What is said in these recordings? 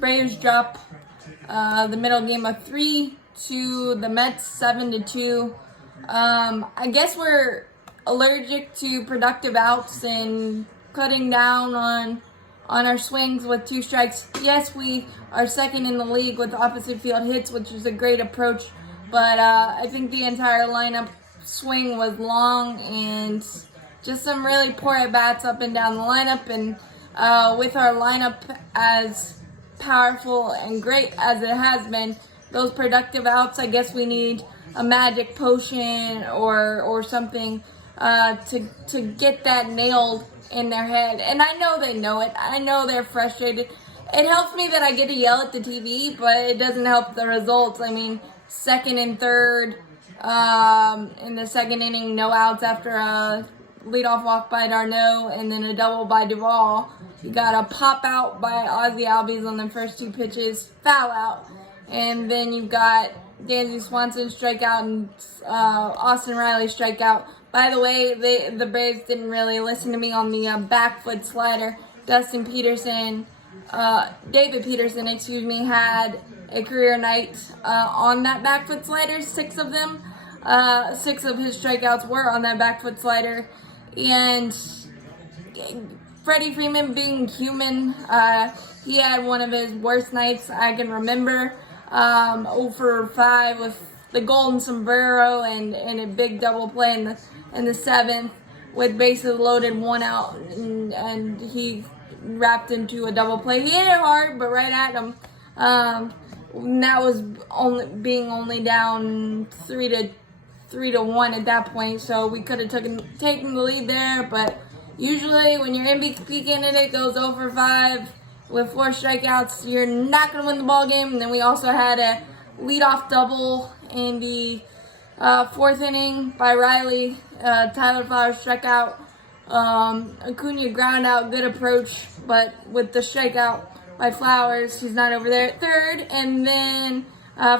Braves drop the middle game of 3 to the Mets 7-2. I guess we're allergic to productive outs and cutting down on our swings with 2 strikes. Yes, we are second in the league with opposite field hits, which is a great approach. But I think the entire lineup swing was long and just some really poor at-bats up and down the lineup. And with our lineup as powerful and great as it has been, those productive outs, I guess we need a magic potion or something to get that nailed in their head. And I know they know it. I know they're frustrated. It helps me that I get to yell at the TV, but it doesn't help the results. I mean, second and third in the second inning, no outs after a leadoff walk by d'Arnaud and then a double by Duvall. You got a pop out by Ozzie Albies on the first 2 pitches, foul out. And then you've got Dansby Swanson strikeout and Austin Riley strikeout. By the way, the Braves didn't really listen to me on the back foot slider. David Peterson, had a career night on that back foot slider. 6 of them. 6 of his strikeouts were on that back foot slider. And Freddie Freeman, being human, he had one of his worst nights I can remember. 0 for 5 with the golden sombrero and a big double play in the 7th with bases loaded, 1 out, and he wrapped into a double play. He hit it hard, but right at him. That was only down 3-1 at that point, so we could have taken the lead there. But usually when your MVP candidate goes 0 for 5 with 4 strikeouts, you're not going to win the ball game. And then we also had a leadoff double in the 4th inning by Riley. Tyler Flowers struck out. Acuna ground out, good approach, but with the strikeout by Flowers, he's not over there at third. And then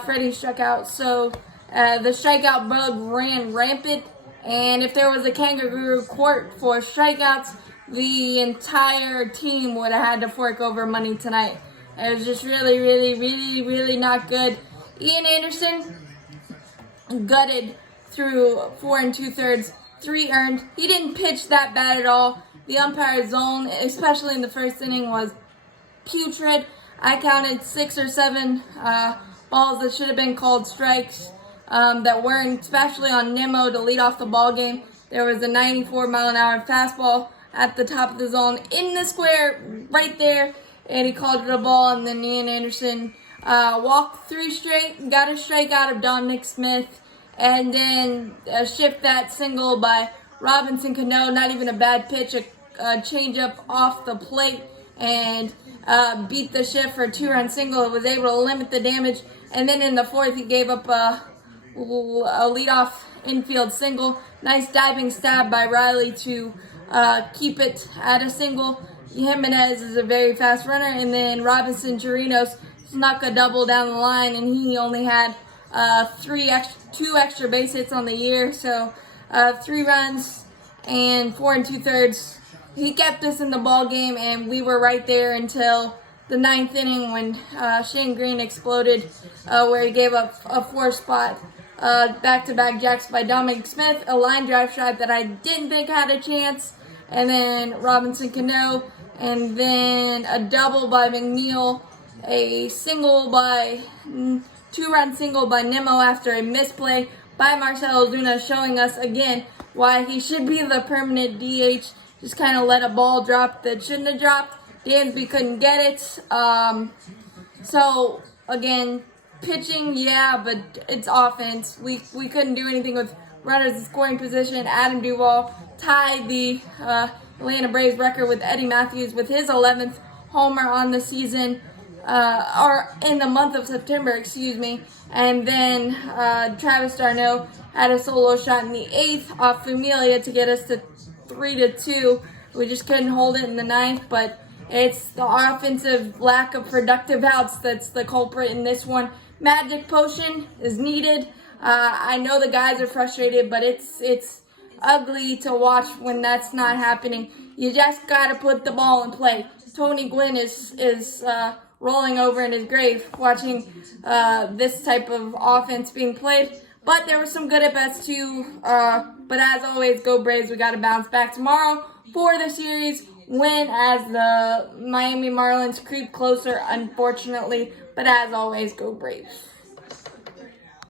Freddie struck out. So the strikeout bug ran rampant. And if there was a kangaroo court for strikeouts, the entire team would have had to fork over money tonight. It was just really, really, really, really not good. Ian Anderson gutted through 4 2/3, 3 earned. He didn't pitch that bad at all. The umpire's zone, especially in the first inning, was putrid. I counted 6 or 7 balls that should have been called strikes that weren't, especially on Nimmo to lead off the ball game. There was a 94-mile-an-hour fastball at the top of the zone in the square right there, and he called it a ball. And then Ian Anderson walked 3 straight, got a strikeout of Dominic Smith, and then shift that single by Robinson Cano, not even a bad pitch, a changeup off the plate, and beat the shift for a 2-run single. It was able to limit the damage. And then in the 4th, he gave up a leadoff infield single. Nice diving stab by Riley to keep it at a single. Jimenez is a very fast runner, and then Robinson Chirinos snuck a double down the line, and he only had 2 extra base hits on the year, so 3 runs and 4 2/3. He kept us in the ball game, and we were right there until the 9th inning when Shane Green exploded, where he gave up a 4-spot back-to-back jacks by Dominic Smith, a line drive shot that I didn't think had a chance, and then Robinson Cano, and then a double by McNeil, a 2-run single by Nimmo after a misplay by Marcell Ozuna, showing us again why he should be the permanent DH. Just kind of let a ball drop that shouldn't have dropped. Dansby couldn't get it. So, again, pitching, yeah, but it's offense. We couldn't do anything with runners in scoring position. Adam Duvall tied the Atlanta Braves record with Eddie Matthews with his 11th homer on the season, or in the month of September, excuse me. And then Travis d'Arnaud had a solo shot in the 8th off Familia to get us to 3-2. We just couldn't hold it in the 9th, but it's the offensive lack of productive outs that's the culprit in this one. Magic potion is needed. I know the guys are frustrated, but it's ugly to watch when that's not happening. You just got to put the ball in play. Tony Gwynn is rolling over in his grave watching this type of offense being played. But there were some good at-bats too. But as always, go Braves. We got to bounce back tomorrow for the series win as the Miami Marlins creep closer, unfortunately. But as always, go Braves.